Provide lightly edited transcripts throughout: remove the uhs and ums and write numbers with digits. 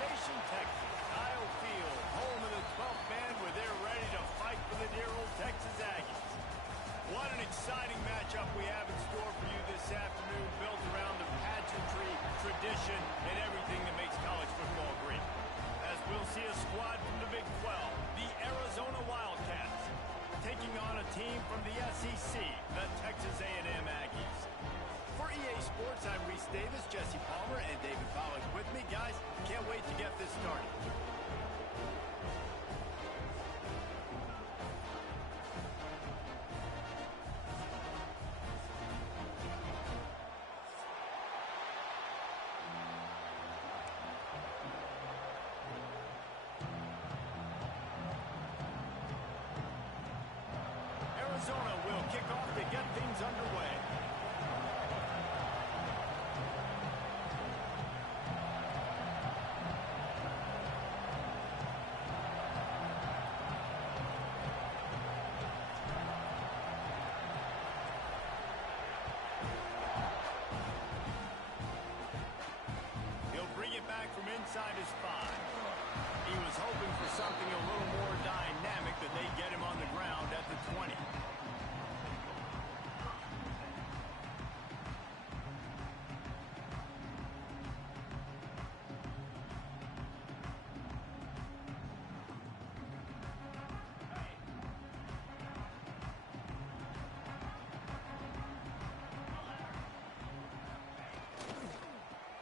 Station, Texas. Kyle Field, home of the 12th man, where they're ready to fight for the dear old Texas Aggies. What an exciting matchup we have in store for you this afternoon, built around the pageantry, tradition, and everything that makes college football great. As we'll see a squad from the Big 12, the Arizona Wildcats, taking on a team from the SEC, the Texas A&M Aggies. For EA Sports, I'm Reese Davis, Jesse Palmer, and David Pollack with me. Guys, can't wait to get this started. Arizona will kick off to get things underway. He'll bring it back from inside his 5. He was hoping for something a little more dynamic, that they get him on the ground at the 20.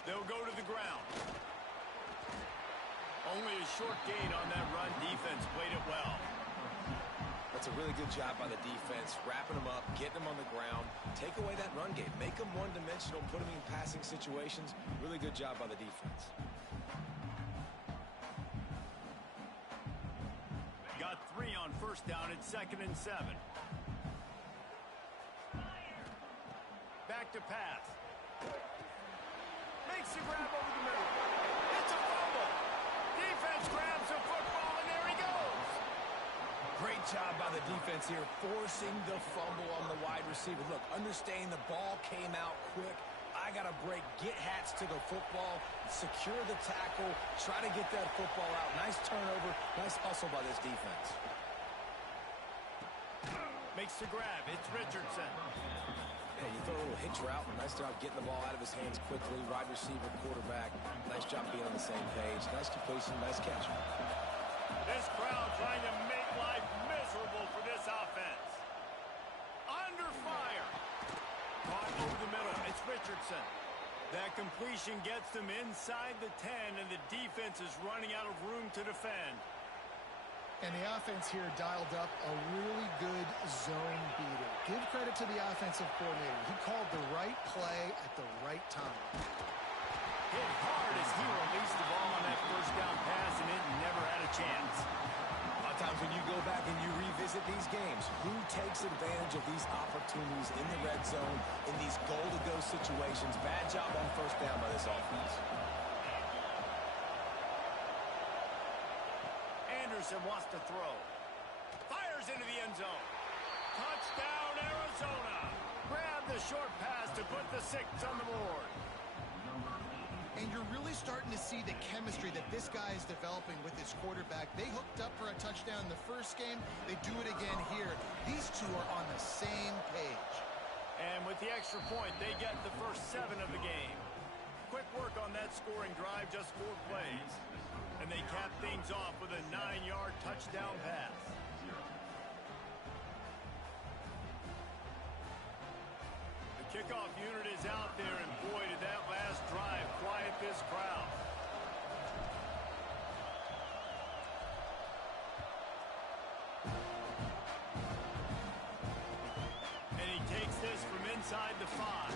They'll go to the ground. Only a short gain on that run. Defense played it well. That's a really good job by the defense, wrapping them up, getting them on the ground. Take away that run game. Make them one-dimensional, put them in passing situations. Really good job by the defense. Got 3 on first down at 2nd and 7. Back to pass. Makes the grab over the middle. It's a fumble. Defense grabs the football, and there he goes. Great job by the defense here, forcing the fumble on the wide receiver. Look, understanding the ball came out quick. I got to break, get hats to the football, secure the tackle, try to get that football out. Nice turnover, nice hustle by this defense. Makes the grab. It's Richardson. Yeah, you throw a little hitch route. Nice job getting the ball out of his hands quickly. Wide receiver, quarterback. Nice job being on the same page. Nice completion, nice catch. This crowd trying to make life miserable for this offense. Under fire. Caught over the middle. It's Richardson. That completion gets them inside the 10, and the defense is running out of room to defend. And the offense here dialed up a really good zone beater. Give credit to the offensive coordinator. He called the right play at the right time. Hit hard as he released the ball on that first down pass, and it never had a chance. A lot of times when you go back and you revisit these games, who takes advantage of these opportunities in the red zone, in these goal-to-go situations? Bad job on first down by this offense. Anderson wants to throw. Fires into the end zone. Touchdown, Arizona. Grab the short pass to put the 6 on the board. And you're really starting to see the chemistry that this guy is developing with his quarterback. They hooked up for a touchdown in the first game. They do it again here. These two are on the same page. And with the extra point, they get the first 7 of the game. Quick work on that scoring drive, just 4 plays. And they cap things off with a 9-yard touchdown pass. The kickoff unit is out there, and boy, did that last drive quiet this crowd. And he takes this from inside the 5.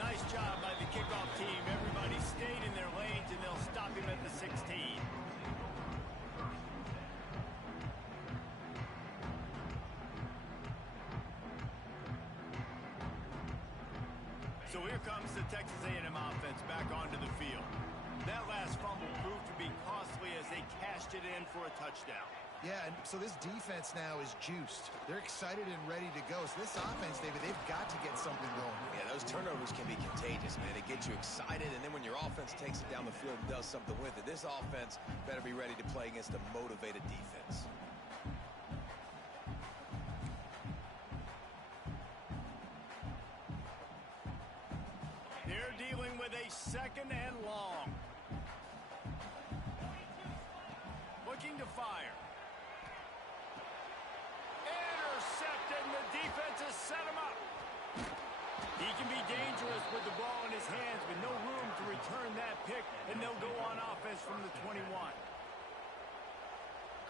Nice job by the kickoff team. Everybody stayed in their lanes, and they'll stop him at the 16. So here comes the Texas A&M offense back onto the field. That last fumble proved to be costly as they cashed it in for a touchdown. Yeah, and so this defense now is juiced. They're excited and ready to go. So this offense, David, they've got to get something going. Yeah, those turnovers can be contagious, man. They get you excited, and then when your offense takes it down the field and does something with it, this offense better be ready to play against a motivated defense. They're dealing with a second and long. Looking to fire. Intercepted, and the defense has set him up. He can be dangerous with the ball in his hands, but no room to return that pick, and they'll go on offense from the 21.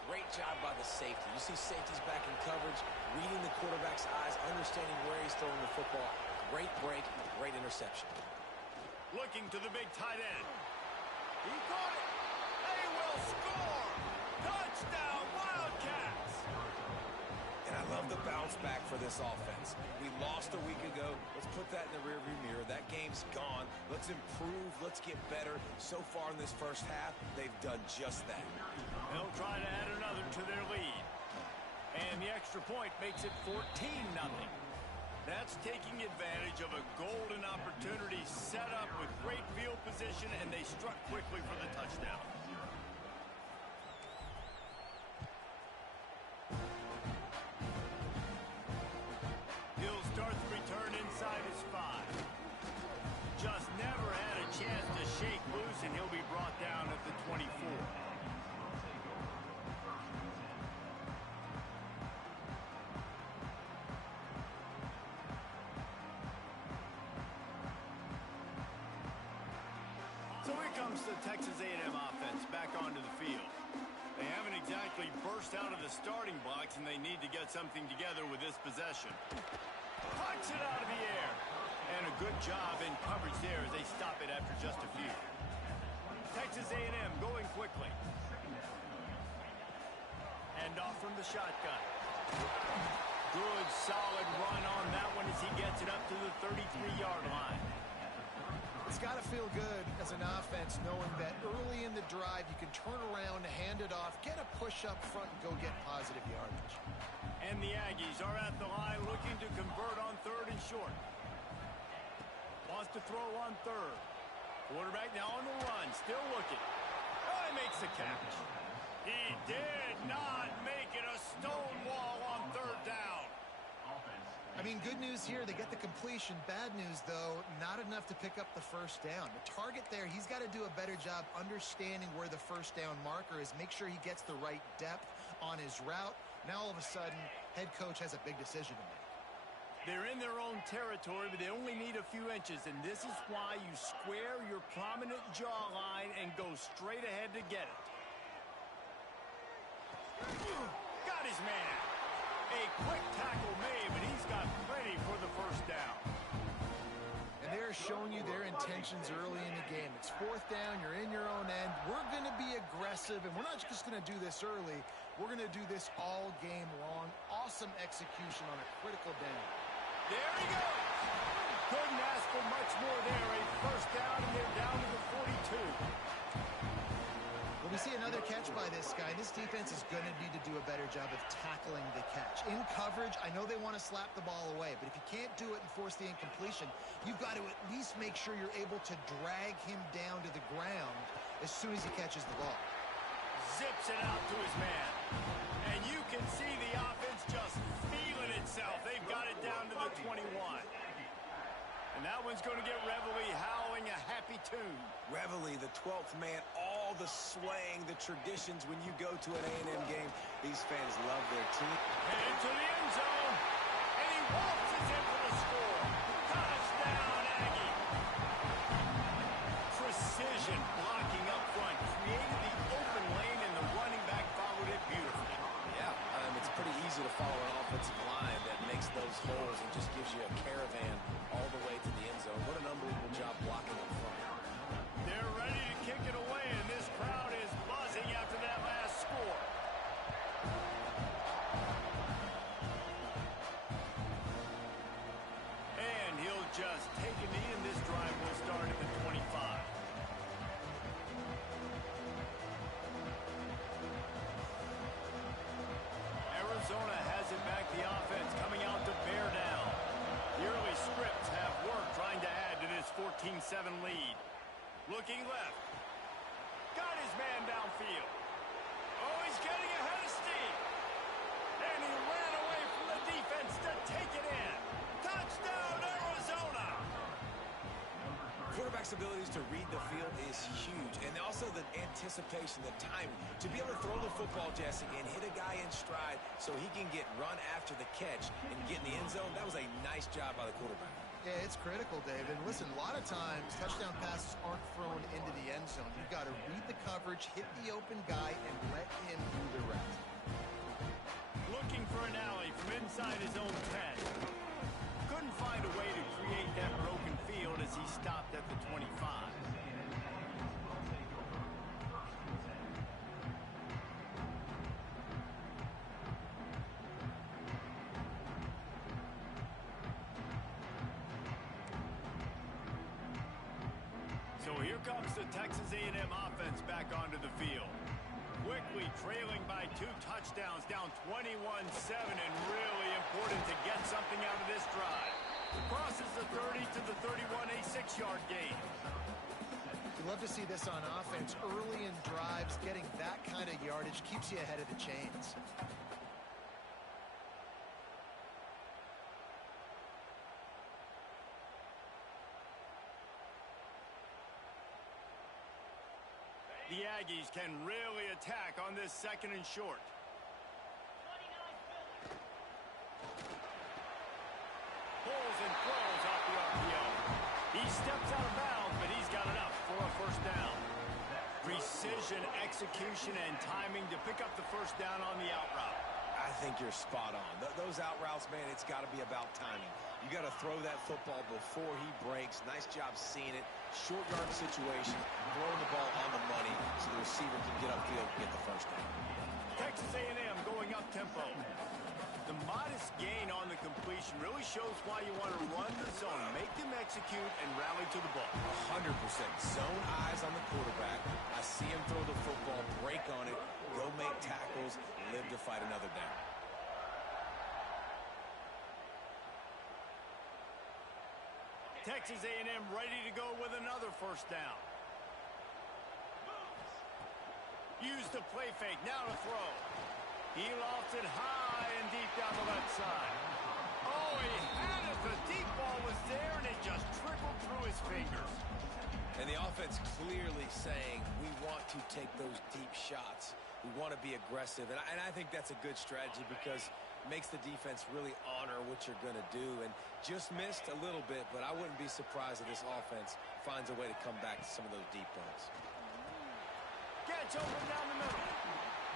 Great job by the safety. You see safeties back in coverage, reading the quarterback's eyes, understanding where he's throwing the football. Great break, great interception. Looking to the big tight end. He caught it. They will score. Touchdown, Wildcats. And I love the bounce back for this offense. We lost a week ago. Let's put that in the rearview mirror. That game's gone. Let's improve. Let's get better. So far in this first half, they've done just that. They'll try to add another to their lead. And the extra point makes it 14-0. That's taking advantage of a golden opportunity set up with great field position, and they struck quickly for the touchdown. He'll start the return inside his 5. Just never had a chance to shake loose, and he'll be brought down at the 24. So here comes the Texas A&M offense back onto the field. They haven't exactly burst out of the starting blocks, and they need to get something together with this possession. Pucks it out of the air. And a good job in coverage there as they stop it after just a few. Texas A&M going quickly. And off from the shotgun. Good, solid run on that one as he gets it up to the 33-yard line. It's got to feel good as an offense knowing that early in the drive you can turn around, hand it off, get a push up front, and go get positive yardage. And the Aggies are at the line looking to convert on 3rd and short. Wants to throw on 3rd. Quarterback now on the run, still looking. Oh, he makes the catch. He did not make it a stone wall on 3rd down. I mean, good news here, they get the completion. Bad news, though, not enough to pick up the first down. The target there, he's got to do a better job understanding where the first down marker is, make sure he gets the right depth on his route. Now, all of a sudden, head coach has a big decision to make. They're in their own territory, but they only need a few inches, and this is why you square your prominent jawline and go straight ahead to get it. Got his man. A quick tackle made, but he's got plenty for the first down. And they're showing you their intentions early in the game. It's 4th down, you're in your own end. We're going to be aggressive, and we're not just going to do this early. We're going to do this all game long. Awesome execution on a critical down. There he goes. Couldn't ask for much more there. A first down, and they're down to the 42. Well, we see another catch by this guy. This defense is going to need to do a better job of tackling the catch. In coverage, I know they want to slap the ball away, but if you can't do it and force the incompletion, you've got to at least make sure you're able to drag him down to the ground as soon as he catches the ball. Zips it out to his man. And you can see the offense just feeling itself. They've got it down to the 21. And that one's going to get Reveille howling a happy tune. Reveille, the 12th man, all the swaying, the traditions when you go to an A&M game. These fans love their team. Headed to the end zone. And he waltzes in for the score. Touchdown, Aggie. Precision blocking up front. Created the open lane, and the running back followed it beautifully. Yeah, it's pretty easy to follow an offensive line that makes those holes and just gives you a caravan all the way to the end zone. What an unbelievable job blocking up front. They're ready to kick it away, and this crowd is buzzing after that last score. lead. Looking left. Got his man downfield. Oh, he's getting ahead of steam. And he ran away from the defense to take it in. Touchdown, Arizona! Quarterback's abilities to read the field is huge, and also the anticipation, the timing. To be able to throw the football, Jesse, and hit a guy in stride so he can get run after the catch and get in the end zone, that was a nice job by the quarterback. Yeah, it's critical, David. Listen, a lot of times touchdown passes aren't thrown into the end zone. You've got to read the coverage, hit the open guy, and let him do the rest. Looking for an alley from inside his own 10. Couldn't find a way to create that broken field as he stopped at the 25. So here comes the Texas A&M offense back onto the field. Quickly trailing by 2 touchdowns, down 21-7, and really important to get something out of this drive. Crosses the 30 to the 31, a 6-yard gain. You love to see this on offense. Early in drives, getting that kind of yardage keeps you ahead of the chains. The Aggies can really attack on this 2nd and short. Pulls and throws off the RPO. He steps out of bounds, but he's got enough for a first down. Precision, execution, and timing to pick up the first down on the out route. I think you're spot on. Those out routes, man, it's got to be about timing. You got to throw that football before he breaks. Nice job seeing it. Short yard situation, throwing the ball on the money so the receiver can get upfield and get the first down. Texas A&M going up tempo. The modest gain on the completion really shows why you want to run the zone, make them execute, and rally to the ball. 100%. Zone eyes on the quarterback. I see him throw the football, break on it, go make tackles, live to fight another down. Texas A&M ready to go with another first down. Use the play fake, now to throw. He lofts it high and deep down the left side. Oh, he had it. The deep ball was there, and it just trickled through his fingers. And the offense clearly saying, we want to take those deep shots. We want to be aggressive. And I think that's a good strategy because it makes the defense really honor what you're going to do. And just missed a little bit, but I wouldn't be surprised if this offense finds a way to come back to some of those deep balls. Gets open down the middle.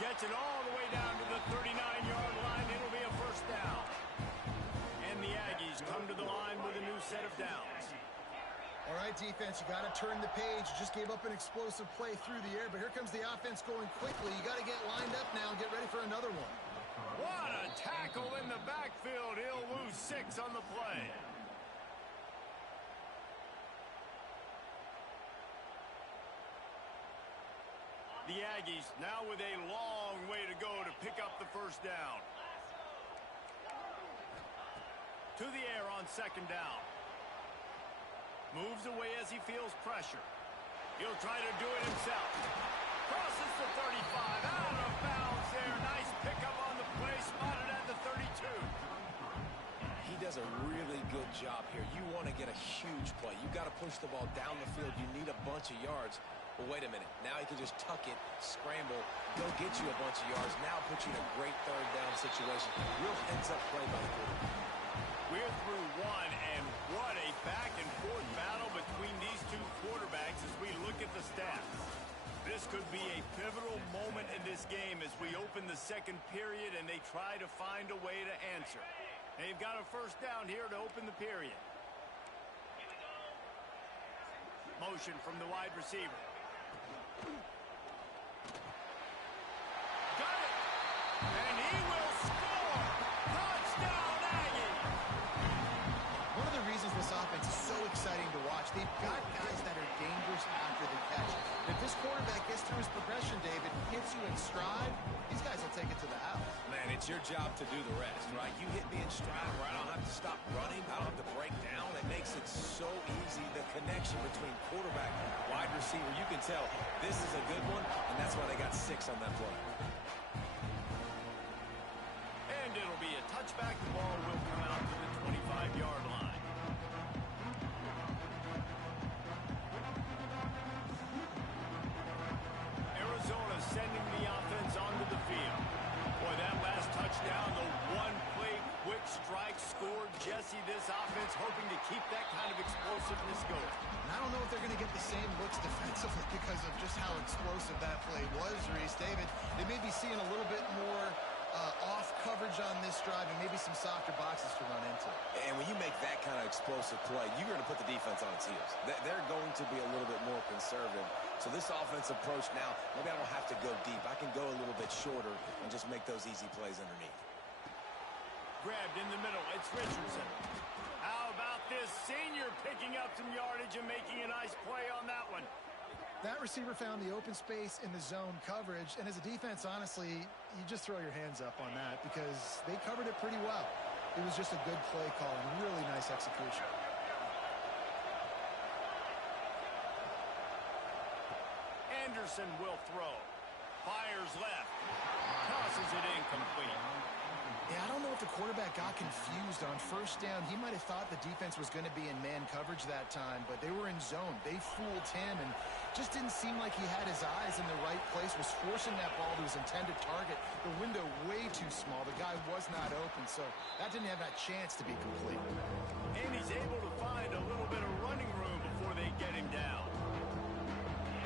Gets it all the way down to the 39-yard line. It'll be a first down. And the Aggies come to the line with a new set of downs. All right, defense, you got to turn the page. You just gave up an explosive play through the air, but here comes the offense going quickly. You got to get lined up now and get ready for another one. What a tackle in the backfield. He'll lose 6 on the play. The Aggies now with a long way to go to pick up the first down. To the air on 2nd down. Moves away as he feels pressure. He'll try to do it himself. Crosses the 35. Out of bounds there. Nice pickup on the play. Spotted at the 32. He does a really good job here. You want to get a huge play. You got to push the ball down the field. You need a bunch of yards. Well, wait a minute. Now he can just tuck it, scramble, go get you a bunch of yards. Now put you in a great 3rd down situation. Real heads-up play by the quarterback. We're through one, and what a back-and-forth battle between these two quarterbacks as we look at the stats. This could be a pivotal moment in this game as we open the 2nd period and they try to find a way to answer. They've got a first down here to open the period. Motion from the wide receiver. Got it! And he will score! Touchdown, Aggie! One of the reasons this offense is so exciting to watch, they've got guys that are dangerous after the catch. If this quarterback quarterback gets through his progression, David, hits you in stride, these guys will take it to the house. Man, it's your job to do the rest, right? You hit me in stride where I don't have to stop running, I don't have to break down. It makes it so easy. The connection between quarterback and wide receiver, you can tell this is a good one, and that's why they got 6 on that play. And it'll be a touchback. The ball will come out to the 25-yard line. Arizona sending the offense onto the field. Boy, that last touchdown, the one-play quick strike scored. Jesse, this offense hoping to keep that kind of explosiveness going. And I don't know if they're going to get the same looks defensively because of just how explosive that play was, Reese. David, they may be seeing a little bit more off coverage on this drive and maybe some softer boxes to run into. And when you make that kind of explosive play, you're going to put the defense on its heels. They're going to be a little bit more conservative. So this offense approach now, maybe I don't have to go deep. I can go a little bit shorter and just make those easy plays underneath. Grabbed in the middle. It's Richardson. How about this senior picking up some yardage and making a nice play on that one? That receiver found the open space in the zone coverage, and as a defense, honestly, you just throw your hands up on that because they covered it pretty well. It was just a good play call and really nice execution. Anderson will throw. Fires left. Tosses it incomplete. Yeah, I don't know if the quarterback got confused on first down. He might have thought the defense was going to be in man coverage that time, but they were in zone. They fooled him and just didn't seem like he had his eyes in the right place, was forcing that ball to his intended target. The window way too small. The guy was not open, so that didn't have that chance to be complete. And he's able to find a little bit of running room before they get him down.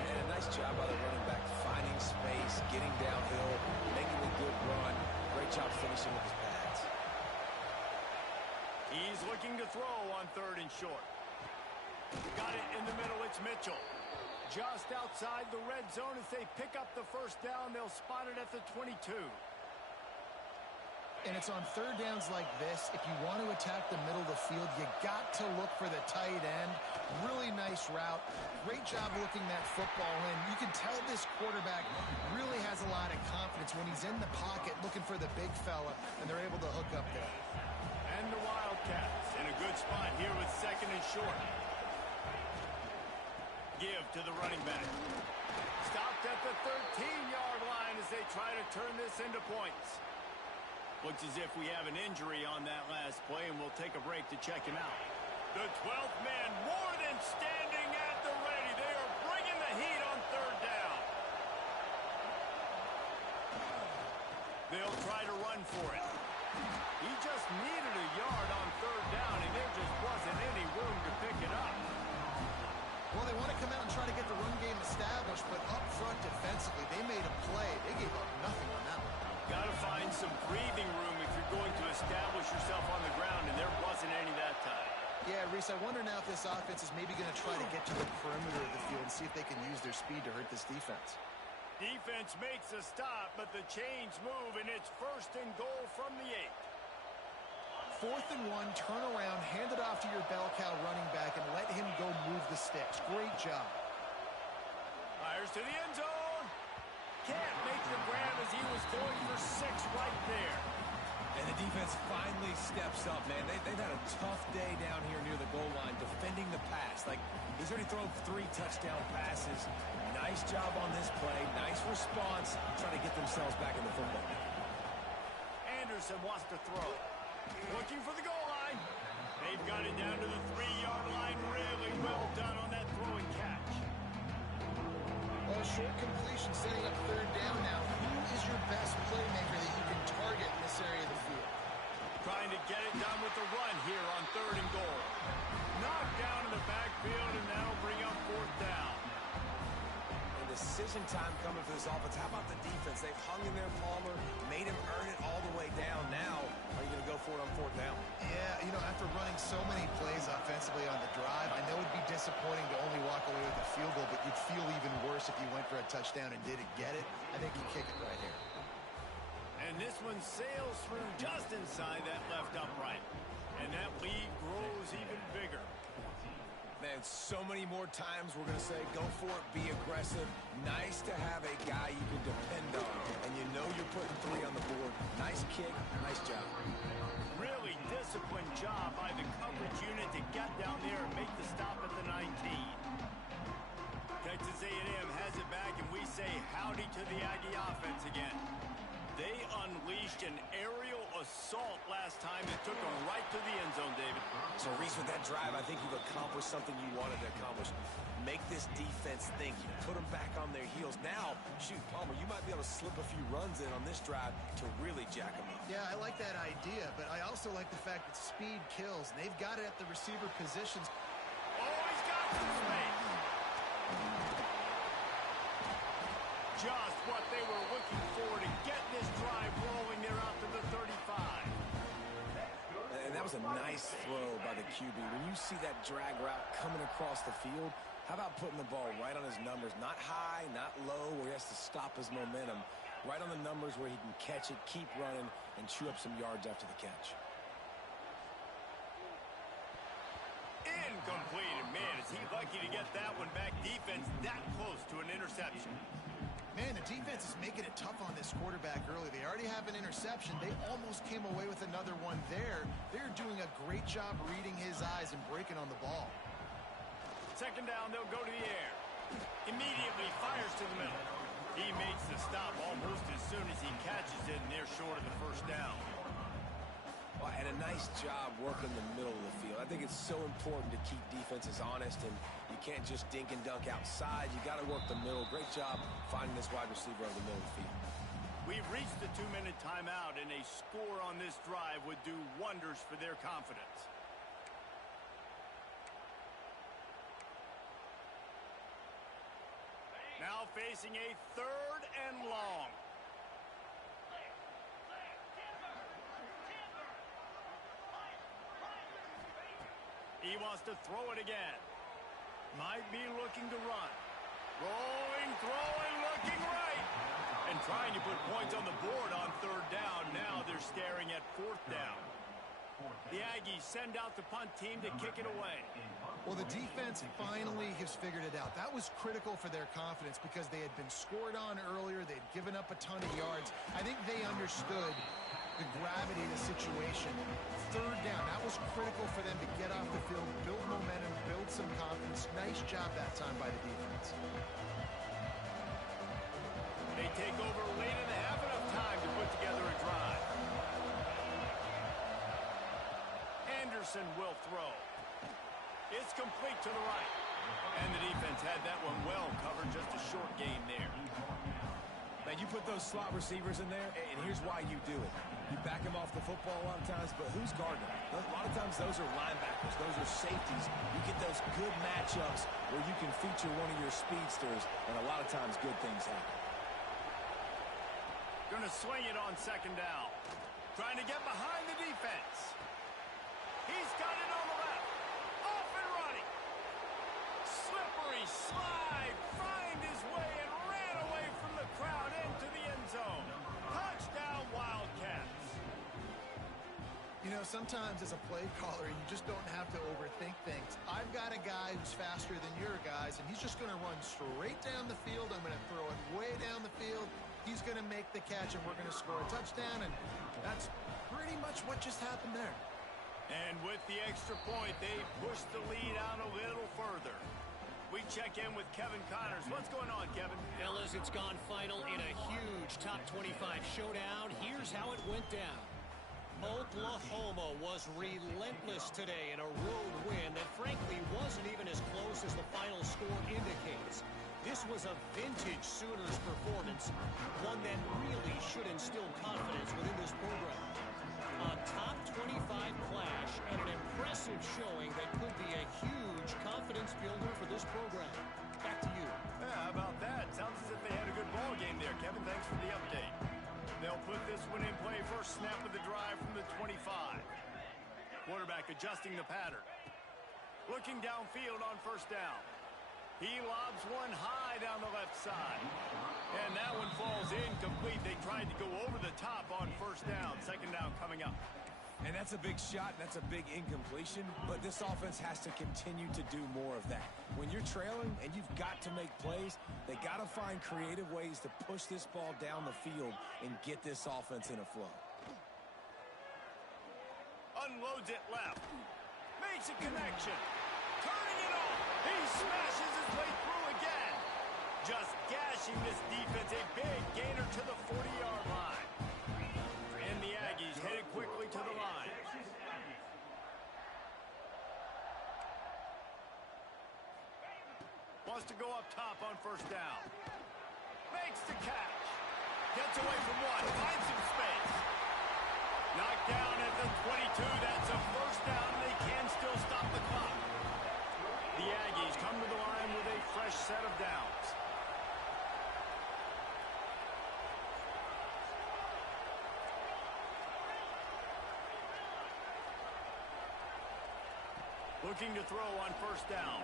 And nice job by the running back, finding space, getting downhill, making a good run. Great job finishing with his pads. He's looking to throw on 3rd and short. Got it in the middle. It's Mitchell. Just outside the red zone as they pick up the first down. They'll spot it at the 22. And it's on 3rd downs like this. If you want to attack the middle of the field, you got to look for the tight end. Really nice route. Great job looking that football in. You can tell this quarterback really has a lot of confidence when he's in the pocket looking for the big fella, and they're able to hook up there. And the Wildcats in a good spot here with 2nd and short. Give to the running back. Stopped at the 13-yard line as they try to turn this into points. Looks as if we have an injury on that last play, and we'll take a break to check him out. The 12th man more than standing at the ready. They are bringing the heat on 3rd down. They'll try to run for it. He just needed a yard on 3rd down, and there just wasn't any room to pick it up. Well, they want to come out and try to get the run game established, but up front defensively, they made a play. They gave up nothing on that one. Got to find some breathing room if you're going to establish yourself on the ground, and there wasn't any that time. Yeah, Reese, I wonder now if this offense is maybe going to try to get to the perimeter of the field and see if they can use their speed to hurt this defense. Defense makes a stop, but the chains move, and it's 1st and goal from the 8. 4th and 1, turn around, hand it off to your bell cow running back, and let him go move the sticks. Great job. Fires to the end zone. Can't make the grab as he was going for 6 right there. And the defense finally steps up, man. They've had a tough day down here near the goal line defending the pass. Like, he's already thrown 3 touchdown passes. Nice job on this play. Nice response. Trying to get themselves back in the football game. Anderson wants to throw. Looking for the goal line. They've got it down to the 3-yard line. Really well done on that throw and catch. Well, short completion setting up 3rd down now. Who is your best playmaker that you can target in this area of the field? Trying to get it done with the run here on 3rd and goal. Knocked down in the backfield, and that'll bring up 4th down. And decision time coming for this offense. How about the defense? They've hung in there, Palmer, made him earn it all the way down. Now, are you going to go for it on 4th down? Yeah, you know, after running so many plays offensively on the drive, I know it'd be disappointing to only walk away with a field goal, but you'd feel even worse if you went for a touchdown and didn't get it. I think you kick it right here. And this one sails through just inside that left upright. And that lead grows even bigger. Man, so many more times we're going to say, go for it, be aggressive. Nice to have a guy you can depend on, and you know you're putting 3 on the board. Nice kick, nice job. Really disciplined job by the coverage unit to get down there and make the stop at the 19. Texas A&M has it back, and we say howdy to the Aggie offense again. They unleashed an aerial assault last time that took them right to the end zone, David. So, Reese, with that drive, I think you've accomplished something you wanted to accomplish. Make this defense think. You put them back on their heels. Now, shoot, Palmer, you might be able to slip a few runs in on this drive to really jack them up. Yeah, I like that idea, but I also like the fact that speed kills. They've got it at the receiver positions. Oh, he's got some space. Just what they were looking for to get this drive rolling. They're out to the 35. And that was a nice throw by the QB. When you see that drag route coming across the field, how about putting the ball right on his numbers? Not high, not low, where he has to stop his momentum. Right on the numbers where he can catch it, keep running, and chew up some yards after the catch. Incomplete. And man, is he lucky to get that one back. Defense that close to an interception. Man, the defense is making it tough on this quarterback early. They already have an interception. They almost came away with another one there. They're doing a great job reading his eyes and breaking on the ball. Second down, they'll go to the air. Immediately fires to the middle. He makes the stop almost as soon as he catches it, and they're short of the first down. Well, and a nice job working the middle of the field. I think it's so important to keep defenses honest, and you can't just dink and dunk outside. You got to work the middle. Great job finding this wide receiver over the middle of the field. We've reached the 2-minute timeout, and a score on this drive would do wonders for their confidence. Now facing a 3rd and long. He wants to throw it again. Might be looking to run. Rolling, throwing, looking right. And trying to put points on the board on 3rd down. Now they're staring at 4th down. The Aggies send out the punt team to kick it away. Well, the defense finally has figured it out. That was critical for their confidence because they had been scored on earlier. They'd given up a ton of yards. I think they understood the gravity of the situation. 3rd down, that was critical for them to get off the field, build momentum, build some confidence. Nice job that time by the defense. They take over late in the half, enough time to put together a drive. Anderson will throw. It's complete to the right. And the defense had that one well covered, just a short gain there. Man, you put those slot receivers in there, and here's why you do it. You back them off the football a lot of times, but who's guarding them? A lot of times those are linebackers. Those are safeties. You get those good matchups where you can feature one of your speedsters, and a lot of times good things happen. Going to swing it on 2nd down. Trying to get behind the defense. He's got it on the left. Off and running. Slippery slide. Find his way and ran away from the crowd into the end zone. Touchdown, Wildcats. You know, sometimes as a play caller, you just don't have to overthink things. I've got a guy who's faster than your guys, and he's just going to run straight down the field. I'm going to throw it way down the field. He's going to make the catch, and we're going to score a touchdown, and that's pretty much what just happened there. And with the extra point, they push the lead out a little further. We check in with Kevin Connors. What's going on, Kevin? Fellas, it's gone final in a huge top 25 showdown. Here's how it went down. Oklahoma was relentless today in a road win that frankly wasn't even as close as the final score indicates. This was a vintage Sooners performance, one that really should instill confidence within this program. A top 25 clash and an impressive showing that could be a huge confidence builder for this program. Back to you. Yeah, how about that? Sounds as if they had a good ball game there, Kevin. Thanks for the update. They'll put this one in play. First snap of the drive from the 25. Quarterback adjusting the pattern. Looking downfield on 1st down. He lobs one high down the left side. And that one falls incomplete. They tried to go over the top on 1st down. 2nd down coming up. And that's a big shot, that's a big incompletion, but this offense has to continue to do more of that. When you're trailing and you've got to make plays, they got to find creative ways to push this ball down the field and get this offense in a flow. Unloads it left. Makes a connection. Turning it off. He smashes his way through again. Just gashing this defense. A big gainer to the 40-yard line. And the Aggies headed quickly to the line. Wants to go up top on first down. Makes the catch. Gets away from one. Finds some space. Knocked down at the 22. That's a first down. They can still stop the clock. The Aggies come to the line with a fresh set of downs. Looking to throw on first down.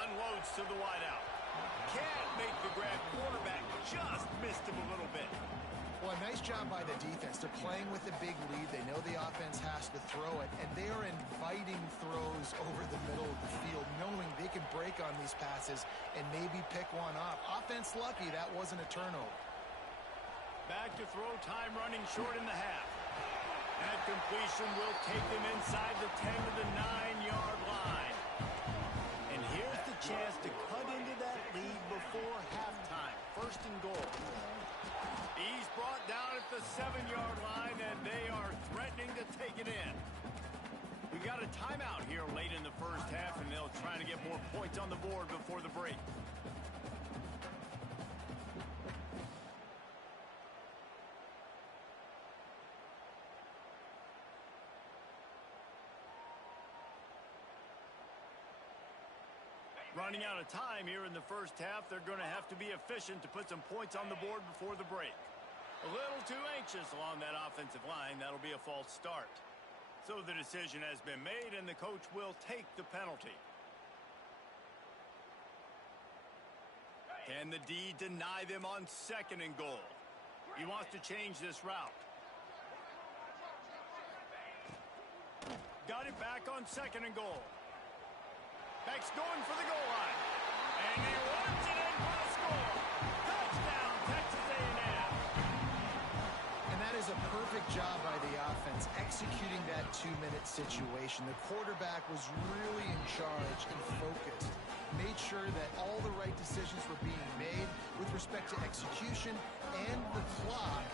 Unloads to the wideout. Can't make the grab. Quarterback just missed him a little bit. Well, a nice job by the defense. They're playing with a big lead. They know the offense has to throw it, and they are inviting throws over the middle of the field, knowing they can break on these passes and maybe pick one off. Offense lucky that wasn't a turnover. Back to throw, time running short in the half. That completion will take them inside the 10 to the 9-yard line. And here's the chance to cut into that lead before halftime. First and goal. He's brought down at the 7-yard line, and they are threatening to take it in. We got a timeout here late in the first half, and they'll try to get more points on the board before the break. Running out of time here in the first half, they're going to have to be efficient to put some points on the board before the break. A little too anxious along that offensive line. That'll be a false start. So the decision has been made, and the coach will take the penalty. Can the D deny them on second and goal? He wants to change this route. Got it back on second and goal. Beck's going for the goal line. And he runs it in for the score. Touchdown, Texas A&M. And that is a perfect job by the offense, executing that 2-minute situation. The quarterback was really in charge and focused. Made sure that all the right decisions were being made with respect to execution and the clock.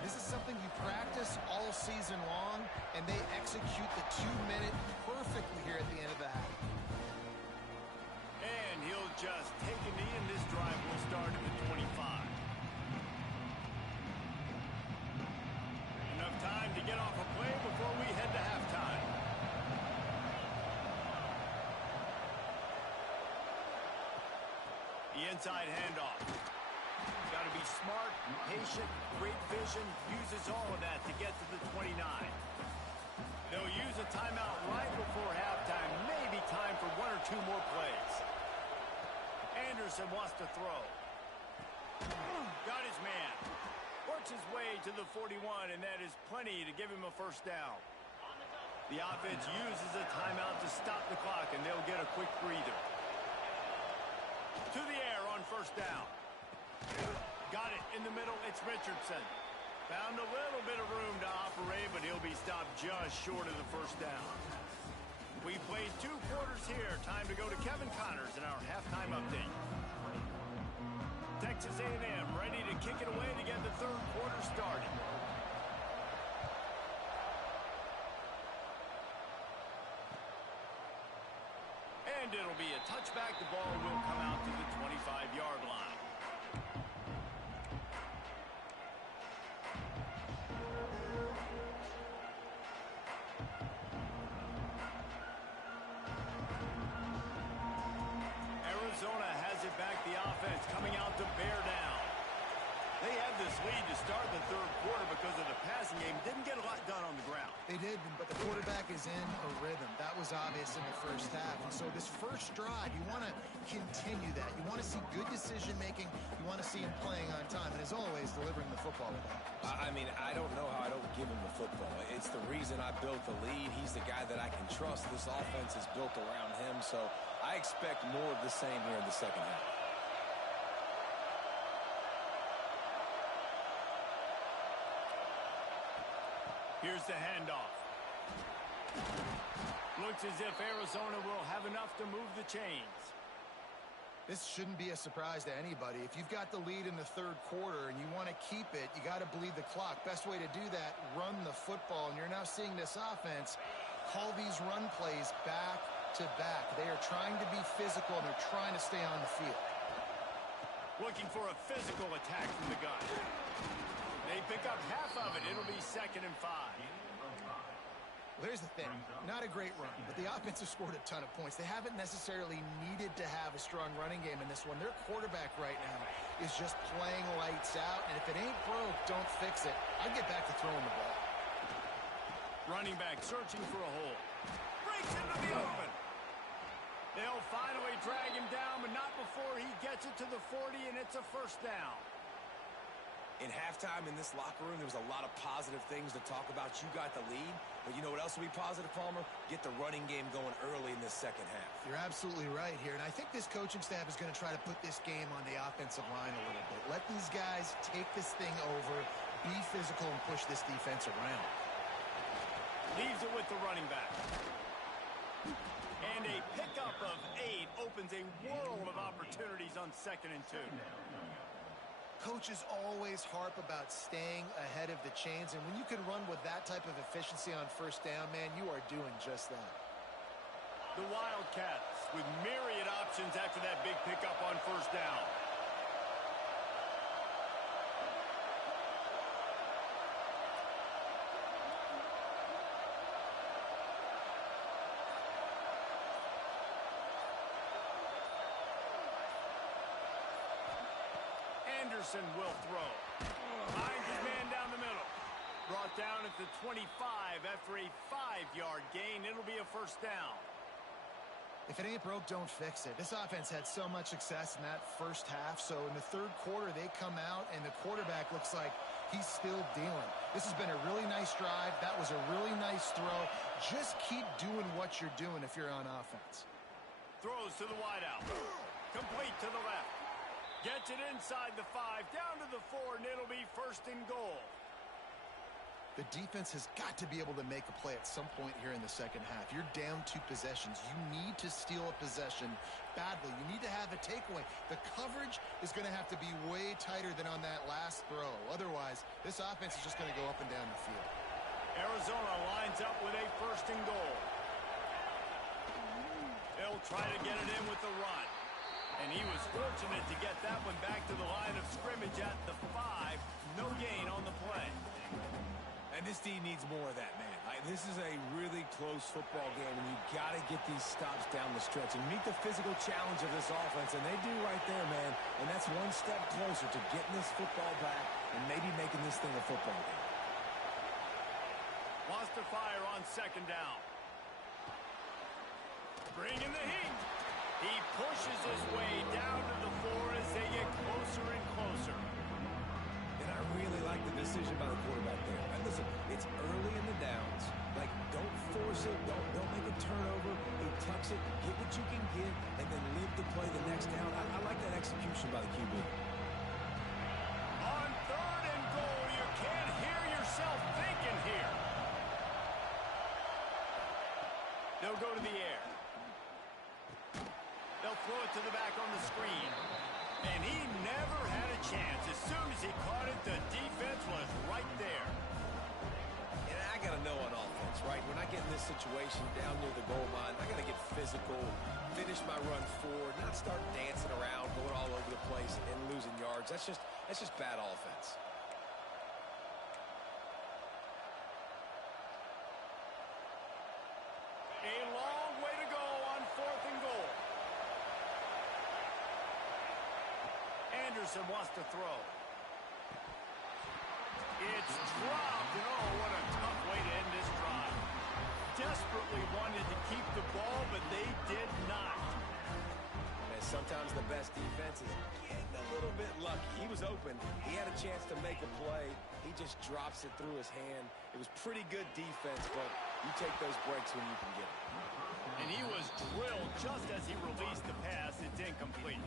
This is something you practice all season long, and they execute the 2-minute perfectly here at the end of the half. And he'll just take a knee, and this drive will start at the 25. Enough time to get off a play before we head to halftime. The inside handoff. Got to be smart, patient, great vision, uses all of that to get to the 29. They'll use a timeout right before halftime. Maybe time for one or two more plays. Anderson wants to throw. Got his man. Works his way to the 41, and that is plenty to give him a first down. The offense uses a timeout to stop the clock, and they'll get a quick breather. To the air on first down. Got it in the middle. It's Richardson. Found a little bit of room to operate, but he'll be stopped just short of the first down. We played 2 quarters here. Time to go to Kevin Connors in our halftime update. Texas A&M ready to kick it away to get the third quarter started. And it'll be a touchback. The ball will come out to the 25-yard line. Arizona has it back. The offense coming out to bear down. They have this lead to to start the third quarter because of the passing game. Didn't get a lot done on the ground. They did, but the quarterback is in a rhythm. That was obvious in the first half. And so this first drive, you want to continue that. You want to see good decision-making. You want to see him playing on time. And as always, delivering the football. I mean, I don't know how I don't give him the football. It's the reason I built the lead. He's the guy that I can trust. This offense is built around him, so I expect more of the same here in the second half. Here's the handoff. Looks as if Arizona will have enough to move the chains. This shouldn't be a surprise to anybody. If you've got the lead in the third quarter and you want to keep it, you got to bleed the clock. Best way to do that, run the football. And you're now seeing this offense call these run plays back to back. They are trying to be physical, and they're trying to stay on the field. Looking for a physical attack from the gun. They pick up half of it. It'll be 2nd and 5. Well, here's the thing. Not a great run, but the offense has scored a ton of points. They haven't necessarily needed to have a strong running game in this one. Their quarterback right now is just playing lights out, and if it ain't broke, don't fix it. I'd get back to throwing the ball. Running back searching for a hole. Breaks into the open. They'll finally drag him down, but not before he gets it to the 40, and it's a first down. In halftime in this locker room, there was a lot of positive things to talk about. You got the lead, but you know what else will be positive, Palmer? Get the running game going early in this second half. You're absolutely right here, and I think this coaching staff is going to try to put this game on the offensive line a little bit. Let these guys take this thing over, be physical, and push this defense around. Leaves it with the running back. And a pickup of 8 opens a world of opportunities on 2nd and 2. Coaches always harp about staying ahead of the chains, and when you can run with that type of efficiency on first down, man, you are doing just that. The Wildcats with myriad options after that big pickup on first down. Anderson will throw. Finds his man down the middle. Brought down at the 25 after a 5-yard gain. It'll be a first down. If it ain't broke, don't fix it. This offense had so much success in that first half, so in the third quarter, they come out, and the quarterback looks like he's still dealing. This has been a really nice drive. That was a really nice throw. Just keep doing what you're doing if you're on offense. Throws to the wideout. Complete to the left. Gets it inside the 5, down to the 4, and it'll be 1st and goal. The defense has got to be able to make a play at some point here in the second half. You're down 2 possessions. You need to steal a possession badly. You need to have a takeaway. The coverage is going to have to be way tighter than on that last throw. Otherwise, this offense is just going to go up and down the field. Arizona lines up with a 1st and goal. They'll try to get it in with the run. And he was fortunate to get that one back to the line of scrimmage at the 5. No gain on the play. And this team needs more of that, man. This is a really close football game, and you got to get these stops down the stretch and meet the physical challenge of this offense, and they do right there, man. And that's one step closer to getting this football back and maybe making this thing a football game. Wants to fire on 2nd down. Bringing the heat. He pushes his way down to the 4 as they get closer and closer. And I really like the decision by the quarterback there. And listen, it's early in the downs. Like, don't force it. Don't make a turnover. He tucks it, get what you can get, and then live to play the next down. I like that execution by the QB. On 3rd and goal, you can't hear yourself thinking here. They'll go to the air. They'll throw it to the back on the screen. And he never had a chance. As soon as he caught it, the defense was right there. And I got to know on offense, right? When I get in this situation down near the goal line, I got to get physical, finish my run forward, not start dancing around, going all over the place and losing yards. That's just bad offense. A long way to go on 4th and goal. Anderson wants to throw. It's dropped, and oh, what a tough way to end this drive. Desperately wanted to keep the ball, but they did not. And sometimes the best defense is getting a little bit lucky. He was open. He had a chance to make a play. He just drops it through his hand. It was pretty good defense, but you take those breaks when you can get them. And he was drilled just as he released the pass. It's incomplete.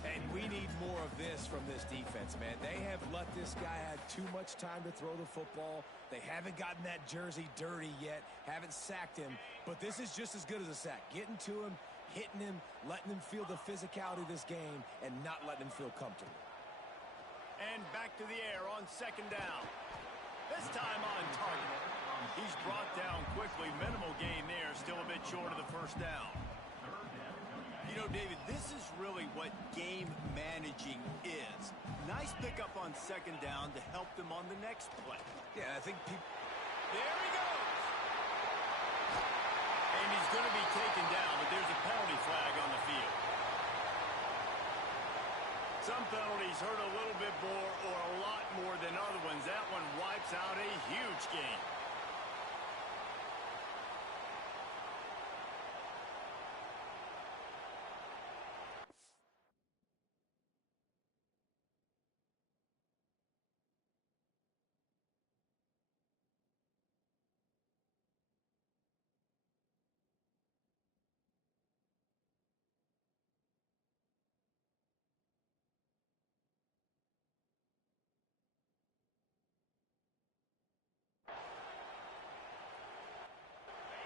And we need more of this from this defense, man. They have let this guy have too much time to throw the football. They haven't gotten that jersey dirty yet, haven't sacked him, but this is just as good as a sack. Getting to him, hitting him, letting him feel the physicality of this game, and not letting him feel comfortable. And back to the air on second down. This time on target. He's brought down quickly. Minimal gain there, still a bit short of the first down. You know, David, this is really what game managing is. Nice pickup on second down to help them on the next play. Yeah, I think people... There he goes! And he's going to be taken down, but there's a penalty flag on the field. Some penalties hurt a little bit more or a lot more than other ones. That one wipes out a huge game.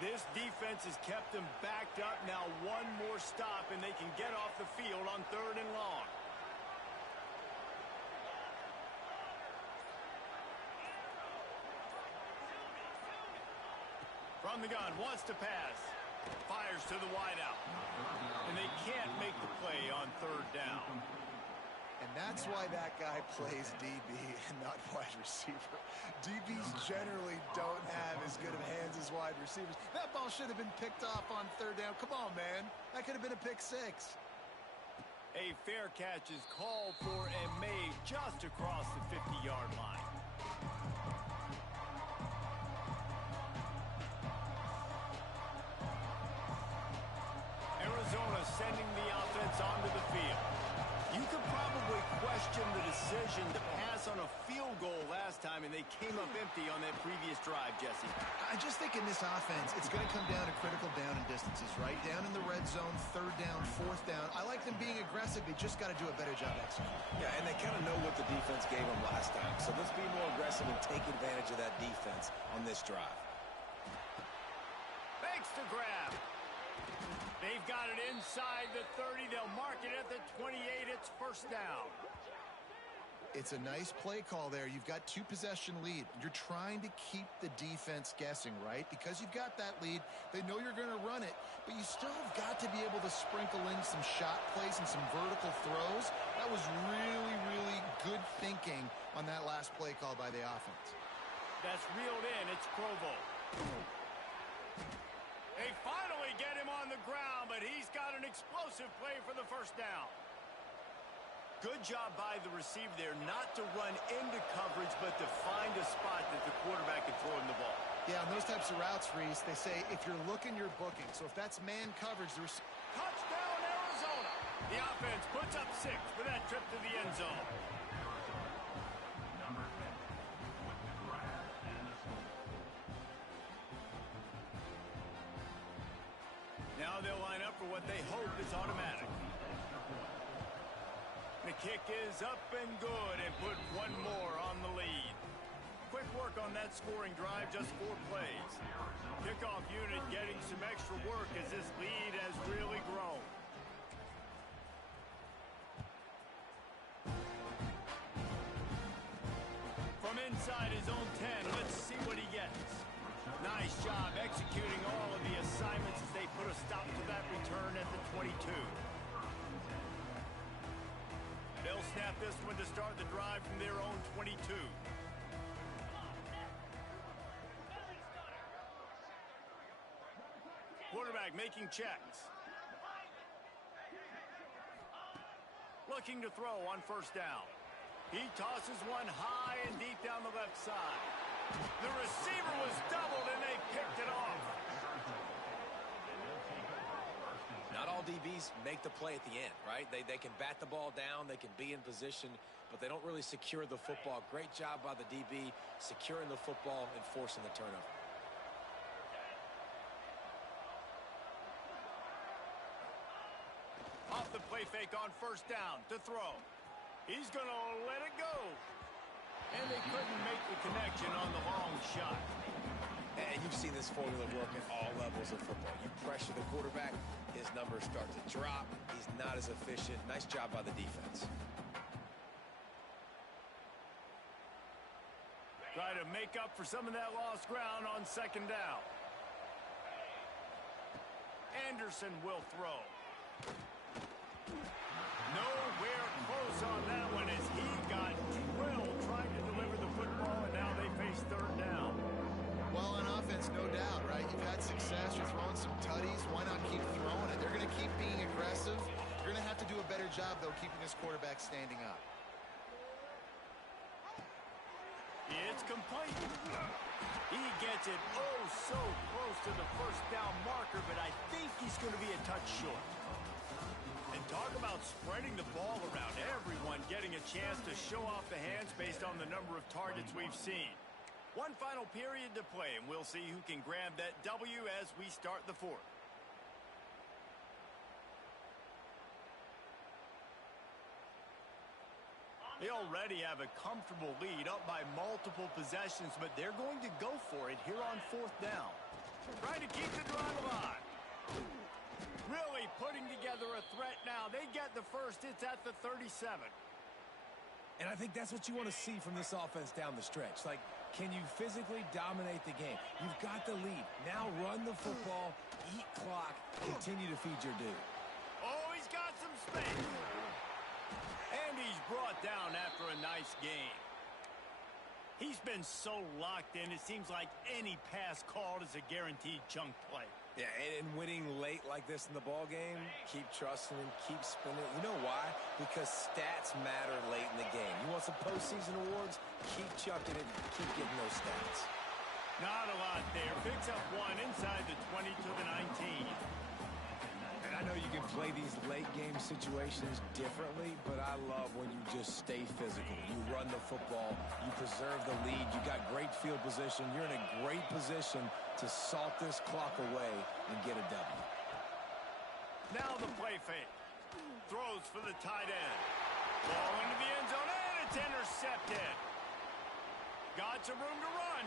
This defense has kept them backed up. Now one more stop, and they can get off the field on 3rd and long. From the gun, wants to pass. Fires to the wideout. And they can't make the play on 3rd down. And that's why that guy plays DB and not wide receiver. DBs generally don't have as good of hands as wide receivers. That ball should have been picked off on 3rd down. Come on, man. That could have been a pick 6. A fair catch is called for and made just across the 50-yard line. Arizona sending the offense onto the field. You could probably question the decision to pass on a field goal last time, and they came up empty on that previous drive, Jesse. I just think in this offense, it's going to come down to critical down and distances, right? Down in the red zone, 3rd down, 4th down. I like them being aggressive. They just got to do a better job executing. Yeah, and they kind of know what the defense gave them last time. So let's be more aggressive and take advantage of that defense on this drive. Thanks to grab. They've got it inside the 30. They'll mark it at the 28. It's 1st down. It's a nice play call there. You've got 2-possession lead. You're trying to keep the defense guessing, right? Because you've got that lead, they know you're going to run it, but you still have got to be able to sprinkle in some shot plays and some vertical throws. That was really, really good thinking on that last play call by the offense. That's reeled in. It's Provo. They finally get him on the ground, but he's got an explosive play for the 1st down. Good job by the receiver there, not to run into coverage, but to find a spot that the quarterback can throw him the ball. Yeah, on those types of routes, Reese, they say if you're looking, you're booking. So if that's man coverage, there's... Touchdown, Arizona! The offense puts up 6 for that trip to the end zone. Now they'll line up for what they hope is automatic. The kick is up and good, and put one more on the lead. Quick work on that scoring drive, just 4 plays. Kickoff unit getting some extra work as this lead has really grown. From inside his own 10, let's see what he gets. Nice job executing all of the assignments as they put a stop to that return at the 22. They'll snap this one to start the drive from their own 22. Quarterback making checks. Looking to throw on 1st down. He tosses one high and deep down the left side. The receiver was doubled, and they picked it off. Not all DBs make the play at the end, right? They can bat the ball down, they can be in position, but they don't really secure the football. Great job by the DB securing the football and forcing the turnover. Off the play fake on first down to throw. He's going to let it go. And they couldn't make the connection on the long shot. And you've seen this formula work at all levels of football. You pressure the quarterback, his numbers start to drop. He's not as efficient. Nice job by the defense. Try to make up for some of that lost ground on second down. Anderson will throw. Nowhere close on that one as he got drilled trying to deliver the football, and now they face third down. Well, on offense, no doubt, right? You've had success. You're throwing some tutties. Why not keep throwing it? They're going to keep being aggressive. You're going to have to do a better job, though, keeping this quarterback standing up. It's complete. He gets it so close to the first down marker, but I think he's going to be a touch short. And talk about spreading the ball around. Everyone getting a chance to show off the hands based on the number of targets we've seen. One final period to play, and we'll see who can grab that W as we start the fourth. They already have a comfortable lead up by multiple possessions, but they're going to go for it here on fourth down. Trying to keep the drive alive. Really putting together a threat now. They get the first. It's at the 37. And I think that's what you want to see from this offense down the stretch. Like, can you physically dominate the game? You've got the lead. Now run the football, eat clock, continue to feed your dude. Oh, he's got some space. And he's brought down after a nice game. He's been so locked in, it seems like any pass called is a guaranteed chunk play. Yeah, and winning late like this in the ball game, keep trusting him, keep spinning. You know why? Because stats matter late in the game. You want some postseason awards? Keep chucking it, keep getting those stats. Not a lot there. Picks up one inside the 20 to the 19. And I know you can play these late game situations differently, but I love when you just stay physical. You run the football, you preserve the lead, you got great field position, you're in a great position to salt this clock away and get a W. Now the play fake. Throws for the tight end. Ball into the end zone, and it's intercepted. Got some room to run.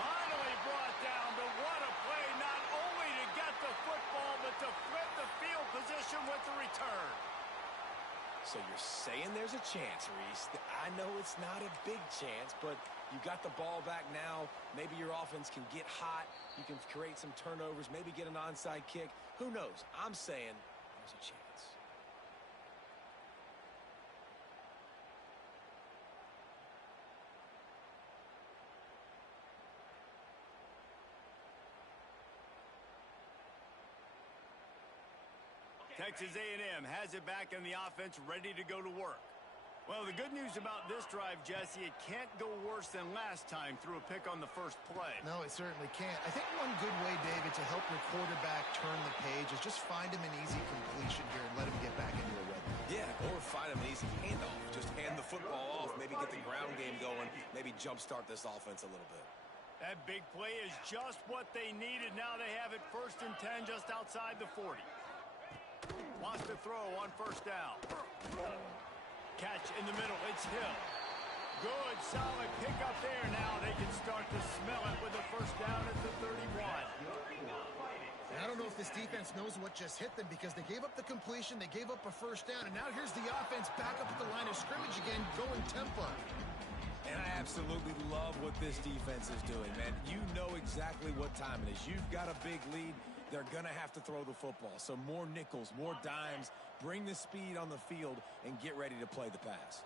Finally brought down, but what a play, not only to get the football, but to flip the field position with the return. So you're saying there's a chance, Reese. I know it's not a big chance, but you got the ball back now. Maybe your offense can get hot. You can create some turnovers, maybe get an onside kick. Who knows? I'm saying there's a chance. Texas A&M has it back in the offense, ready to go to work. Well, the good news about this drive, Jesse, it can't go worse than last time through a pick on the first play. No, it certainly can't. I think one good way, David, to help your quarterback turn the page is just find him an easy completion here and let him get back into a rhythm. Yeah, or find him an easy handoff. Just hand the football off, maybe get the ground game going, maybe jumpstart this offense a little bit. That big play is just what they needed. Now they have it 1st and 10 just outside the 40. Wants to throw on first down. Catch in the middle. It's Hill. Good, solid pickup there. Now they can start to smell it with a first down at the 31. And I don't know if this defense knows what just hit them because they gave up the completion, they gave up a first down, and now here's the offense back up at the line of scrimmage again, going tempo. And I absolutely love what this defense is doing, man. You know exactly what time it is. You've got a big lead. They're going to have to throw the football. So more nickels, more dimes, bring the speed on the field, and get ready to play the pass.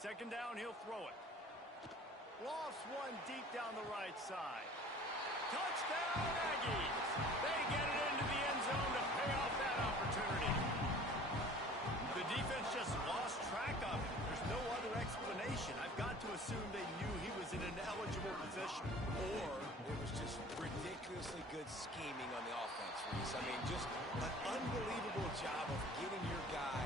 Second down, he'll throw it. Lost one deep down the right side. Touchdown, Aggies! They get it into the end zone to pay off that opportunity. The defense just ridiculously good scheming on the offense, Reese. I mean, just an unbelievable job of getting your guy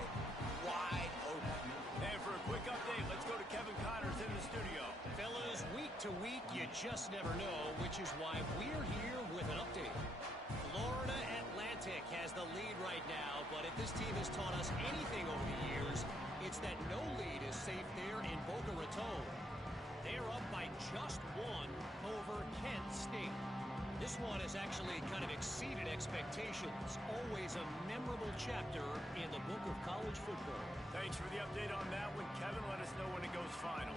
wide open. And for a quick update, let's go to Kevin Connors in the studio. Fellas, week to week, you just never know, which is why we're here with an update. Florida Atlantic has the lead right now, but if this team has taught us anything over the years, it's that no lead is safe there in Boca Raton. They're up by just one over Kent State. This one has actually kind of exceeded expectations. Always a memorable chapter in the book of college football. Thanks for the update on that one, Kevin. Let us know when it goes final.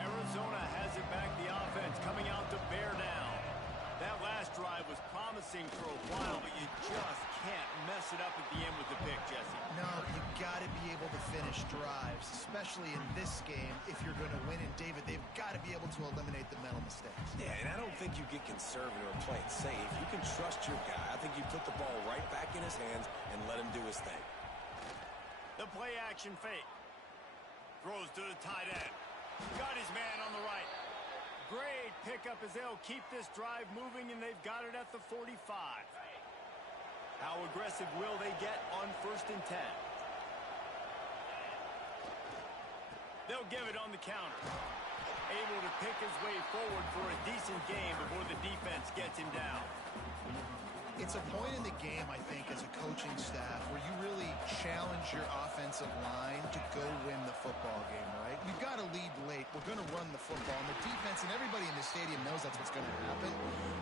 Arizona has it back, the offense coming out to bear down. That last drive was promising for a while, but you just can't mess it up at the end with the pick, Jesse. No, you got to be able to finish drives, especially in this game. If you're going to win it, David, they've got to be able to eliminate the mental mistakes. Yeah, and I don't think you get conservative or play it safe. You can trust your guy. I think you put the ball right back in his hands and let him do his thing. The play action fake. Throws to the tight end. Got his man on the right. Great pickup as they'll keep this drive moving, and they've got it at the 45. How aggressive will they get on 1st and 10? They'll give it on the counter. Able to pick his way forward for a decent game before the defense gets him down. It's a point in the game, I think, as a coaching staff where you really challenge your offensive line to go win the football game, right? We've got to lead late. We're going to run the football. And the defense and everybody in the stadium knows that's what's going to happen.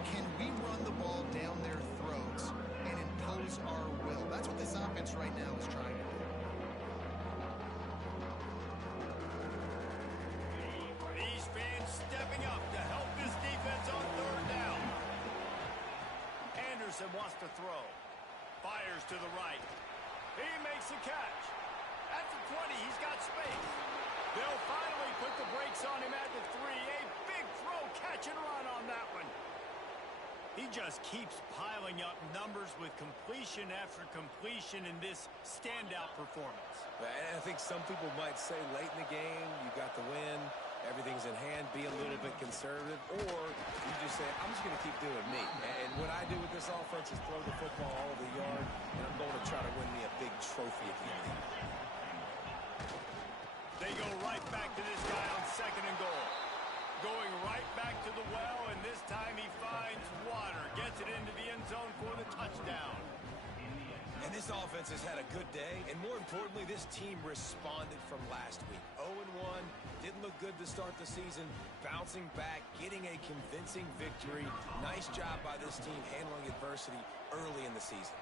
Can we run the ball down their throats and impose our will? That's what this offense right now is trying to do. These fans stepping up to help this defense on 3rd down. Anderson wants to throw. Fires to the right. He makes the catch. At the 20, he's got space. They'll finally put the brakes on him at the 3. A big throw, catch and run on that one. He just keeps piling up numbers with completion after completion in this standout performance. And I think some people might say late in the game, you got the win, everything's in hand, be a little bit conservative, or you just say, I'm just going to keep doing me. And what I do with this offense is throw the football all over the yard, and I'm going to try to win me a big trophy at the end. They go right back to this guy on 2nd and goal. Going right back to the well, and this time he finds water. Gets it into the end zone for the touchdown. And this offense has had a good day, and more importantly, this team responded from last week. 0-1, didn't look good to start the season, bouncing back, getting a convincing victory. Nice job by this team handling adversity early in the season.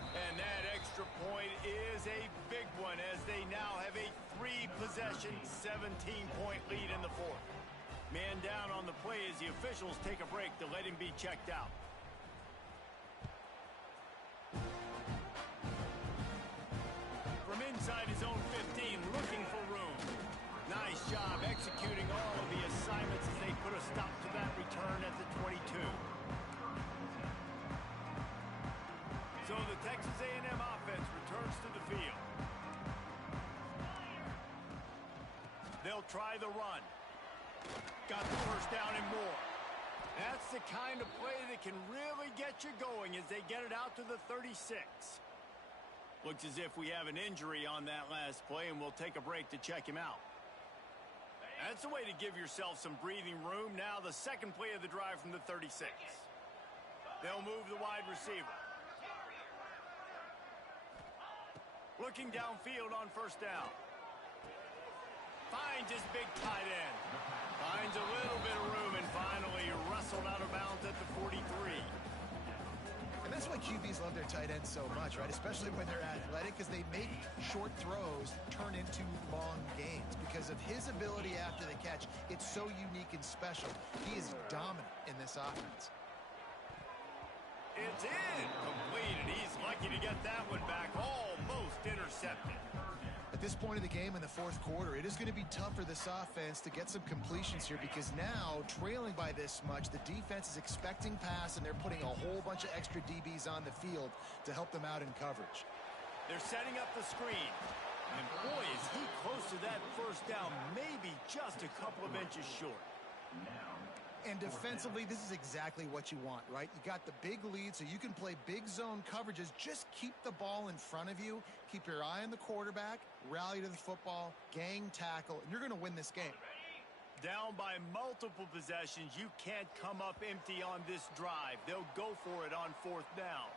And that extra point is a big one as they now have a 3-possession, 17-point lead in the 4th. Man down on the play as the officials take a break to let him be checked out. From inside his own 15, looking for room. Nice job executing all of the assignments as they put a stop to that return at the 22. So the Texas A&M offense returns to the field. They'll try the run. Got the 1st down and more. That's the kind of play that can really get you going as they get it out to the 36. Looks as if we have an injury on that last play, and we'll take a break to check him out. That's a way to give yourself some breathing room. Now the 2nd play of the drive from the 36. They'll move the wide receiver. Looking downfield on 1st down. Finds his big tight end. Finds a little bit of room and finally wrestled out of bounds at the 43. And that's why QBs love their tight ends so much, right? Especially when they're athletic, because they make short throws turn into long gains. Because of his ability after the catch, it's so unique and special. He is dominant in this offense. It's in. Completed. He's lucky to get that one back. Almost intercepted. At this point of the game in the 4th quarter, it is going to be tough for this offense to get some completions here because now, trailing by this much, the defense is expecting pass, and they're putting a whole bunch of extra DBs on the field to help them out in coverage. They're setting up the screen. And boy, is he close to that 1st down, maybe just a couple of inches short. And defensively, this is exactly what you want, right? You got the big lead, so you can play big zone coverages. Just keep the ball in front of you. Keep your eye on the quarterback. Rally to the football. Gang tackle. And you're going to win this game. Down by multiple possessions, you can't come up empty on this drive. They'll go for it on 4th down.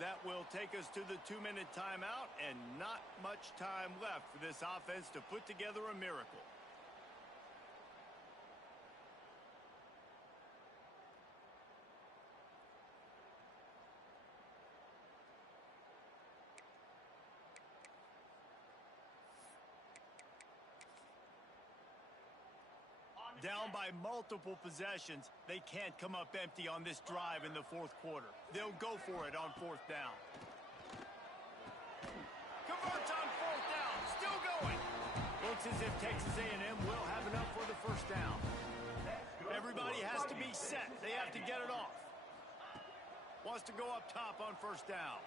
That will take us to the 2-minute timeout, and not much time left for this offense to put together a miracle. Down by multiple possessions, they can't come up empty on this drive in the 4th quarter. They'll go for it on 4th down. Converts on 4th down, still going. Looks as if Texas A&M will have enough for the 1st down. Everybody has to be set. They have to get it off. Wants to go up top on 1st down.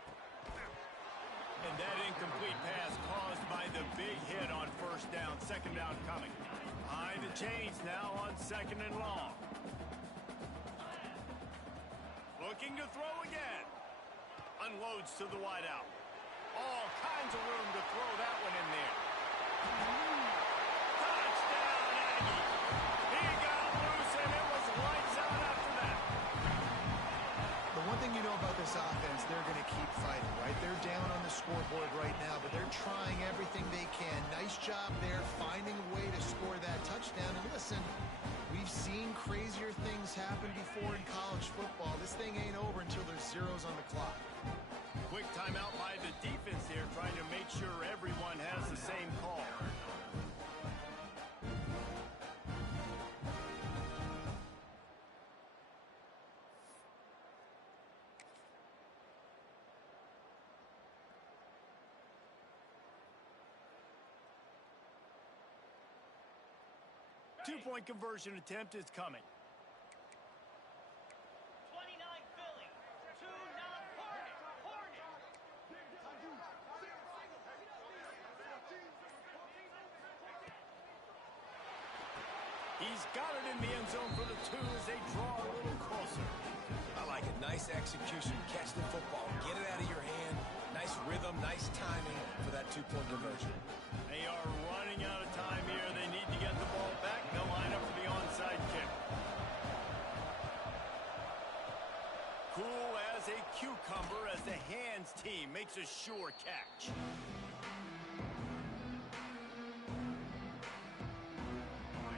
And that incomplete pass caused by the big hit on 1st down. 2nd down coming. Behind the chains now on 2nd and long. Looking to throw again. Unloads to the wideout. All kinds of room to throw that one in there. Touchdown, Aggie. He got loose, and it was lights out after that. The one thing you know about this offense, they're going to keep fighting, right? They're down on the scoreboard right now, but they're trying everything they can. Nice job there, finding a way to score that touchdown. And listen, we've seen crazier things happen before in college football. This thing ain't over until there's zeros on the clock. Quick timeout by the defense here, trying to make sure everyone has the same call. Two-point conversion attempt is coming. 29 Philly, 2 non-Hornet. He's got it in the end zone for the 2 as they draw a little closer. I like it. Nice execution. Catch the football. Get it out of your hand. Nice rhythm, nice timing for that 2-point conversion. They are running out of time here. They need to get the ball back. They'll line up for the onside kick. Cool as a cucumber as the hands team makes a sure catch.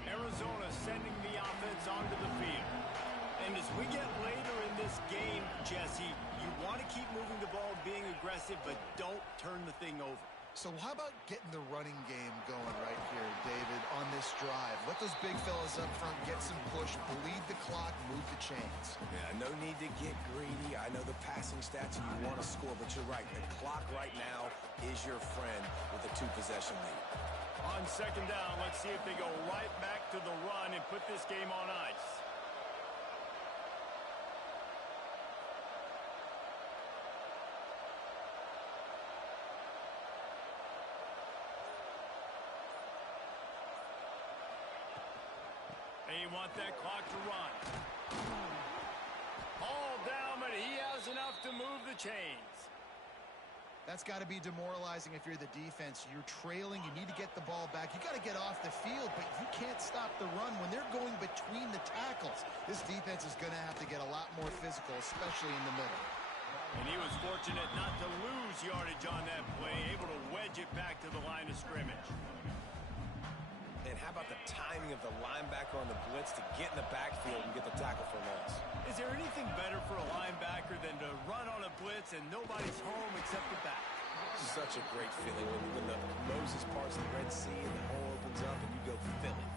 Arizona sending the offense onto the field. And as we get later in this game, Jesse, you want to keep moving the ball, being aggressive, but don't turn the thing over. So how about getting the running game going right here, David, on this drive? Let those big fellas up front get some push, bleed the clock, move the chains. Yeah, no need to get greedy. I know the passing stats and you want to score, but you're right. The clock right now is your friend with a 2-possession lead. On 2nd down, let's see if they go right back to the run and put this game on ice. They want that clock to run. All down, but he has enough to move the chains. That's got to be demoralizing if you're the defense. You're trailing. You need to get the ball back. You got to get off the field, but you can't stop the run when they're going between the tackles. This defense is going to have to get a lot more physical, especially in the middle. And he was fortunate not to lose yardage on that play, able to wedge it back to the line of scrimmage. And how about the timing of the linebacker on the blitz to get in the backfield and get the tackle for loss? Is there anything better for a linebacker than to run on a blitz and nobody's home except the back? Such a great feeling when the Moses parts the Red Sea and the hole opens up and you go Philly.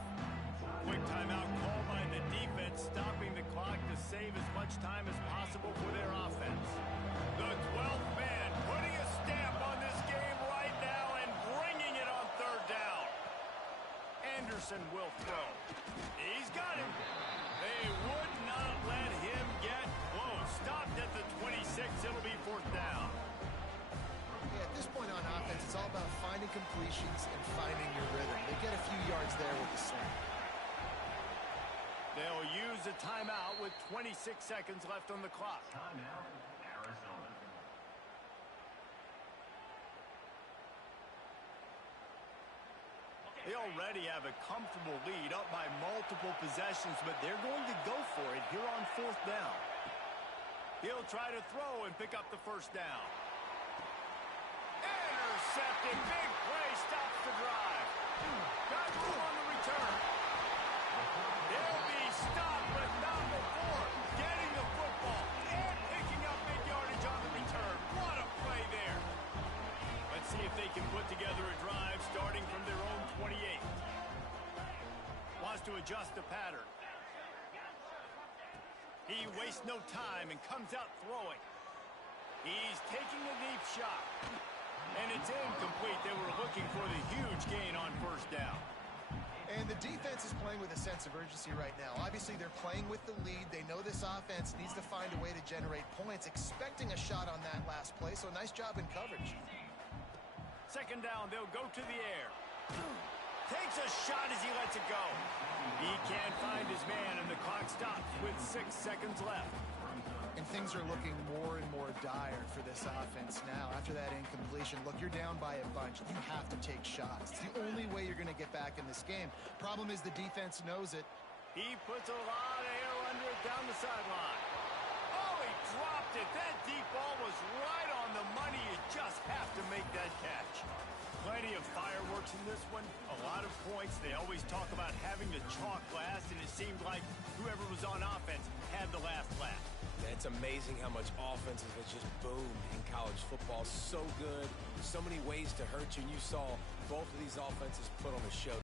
Quick timeout call by the defense, stopping the clock to save as much time as possible for their offense. The 12th man putting a stamp on this game right now and bringing it on 3rd down. Anderson will throw. He's got him. They would not let him get close. Stopped at the 26. It'll be 4th down. Yeah, at this point on offense, it's all about finding completions and finding your rhythm. They get a few yards there with the sling. They'll use a timeout with 26 seconds left on the clock. Timeout, Arizona. They already have a comfortable lead up by multiple possessions, but they're going to go for it here on 4th down. He'll try to throw and pick up the first down. Intercepted. Big play. Stops the drive. Got room on the return. They'll be stopped, but not before getting the football and picking up big yardage on the return. What a play there. Let's see if they can put together a drive starting from their own 28. Wants to adjust the pattern. He wastes no time and comes out throwing. He's taking a deep shot. And it's incomplete. They were looking for the huge gain on first down. And the defense is playing with a sense of urgency right now. Obviously, they're playing with the lead. They know this offense needs to find a way to generate points, expecting a shot on that last play. So nice job in coverage. Second down, they'll go to the air. Takes a shot as he lets it go. He can't find his man, and the clock stops with 6 seconds left. And things are looking more and more dire for this offense now. After that incompletion, look, you're down by a bunch. You have to take shots. It's the only way you're going to get back in this game. Problem is the defense knows it. He puts a lot of air under it down the sideline. Oh, he dropped it. That deep ball was right on the money. You just have to make that catch. Plenty of fireworks in this one. A lot of points. They always talk about having the chalk last, and it seemed like whoever was on offense had the last laugh. It's amazing how much offenses has just boomed in college football. So good. So many ways to hurt you. And you saw both of these offenses put on a show